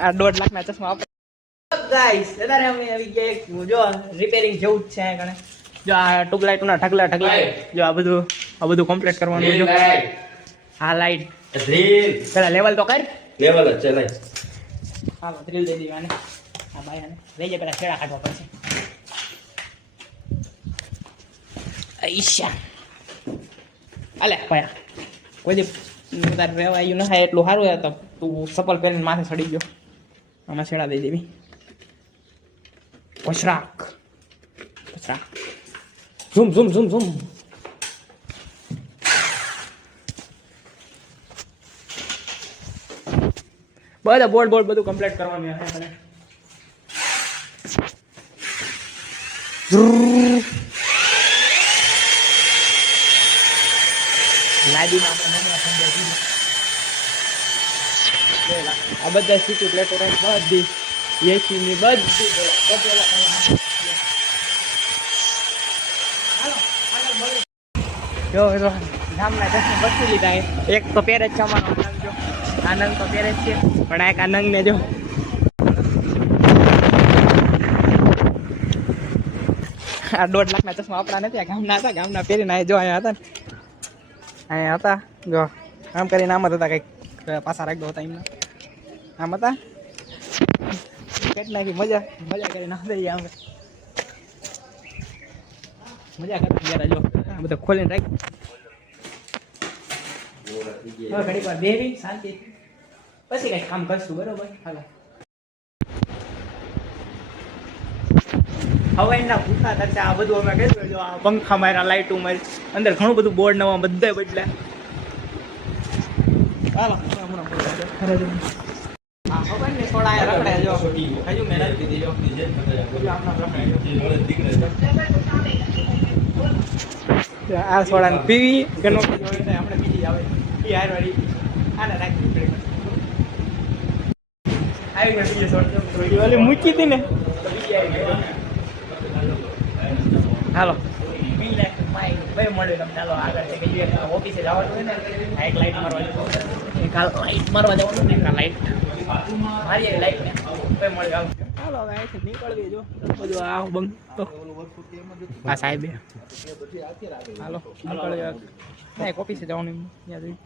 આ 1.5 લાખના ચશ્મા આપણે ગાઈસ અત્યારે અમે આવી ગયા એક જો રિપેરિંગ જેવું જ છે કણે જો આ ટ્યુબલાઇટ ના ઢગલા જો આ બધું કમ્પ્લીટ કરવાનું જો આ લાઈટ ડ્રીલ પેલા લેવલ તો કર લેવલ જ છે લાઈટ હાલો ડ્રીલ દે દીવાને આ ભાઈ આને લઈ જાય પેલા છેડા કાઢવા પડશે ઈશા અલે ભાઈ કોઈ દી તારે રેવાયું ન થાય એટલું સારું તો તું સપલ પહેરીને માથે ચડી ગયો આમાં છેડા દઈ દેવી પછરાક ઝૂમ બધા બોર્ડ બધું કમ્પ્લીટ કરવાનું છે મને લાદીમાં આ બધા સીટુ પ્લેટો બધી એસીની બધી જો ગામના દર્શન બસી લીધા એક તો પહેરે જ છે અમારો આનંદ જો આનંદ તો પહેરે જ છે પણ એક આનંદ ને જો આ 1.5 લાખના ચશ્મા આપણા નથી ગામના હતા ગામના પહેરીને જો અહીંયા હતા જો આમ કરીને આમ જ હતા કંઈક પાછા રાખી દો હતા એમના આમ હતા કેટલાથી મજા કરીને આવતા આમ મજા કરતા જરા જો આ બધા ખોલીને રાખ ઘડી વાર બેહી શાંતિ પછી કઈ કામ કરશું બરોબર હાલો હવાઈના ભૂખા ખર્ચા આ બધું અમે કહીશું જો આ પંખા માર્યા લાઇટો મારી અંદર ઘણું બધું બોર્ડ નવા બધા બદલ્યા હાલો હા ખબર ને થોડા રખડે જો હજુ મેં રાખી દીધી જો આ સોડા પીવી ઘણો આપણે બીજી આવે એ હારવાળી આને રાખી પડે આવી ગઈ બીજી સોડા ઓલી મૂકી હતી ને બીજી આવી ગઈ હાલો ભાઈ મળ્યો તમને ચાલો આગળ ઓફિસે જવાનું હોય ને એક લાઈટ મારવા એક લાઈટ મારવા જવાનું ને એક લાઈટ મારી લાઈટ ને ભાઈ મળ્યો હાલો હવે અહીંથી નીકળવી જો બધું આ બંધ તો આ સાહેબ હાલો નીકળ્યો એક ઓફિસે જવાનું ત્યાં જઈ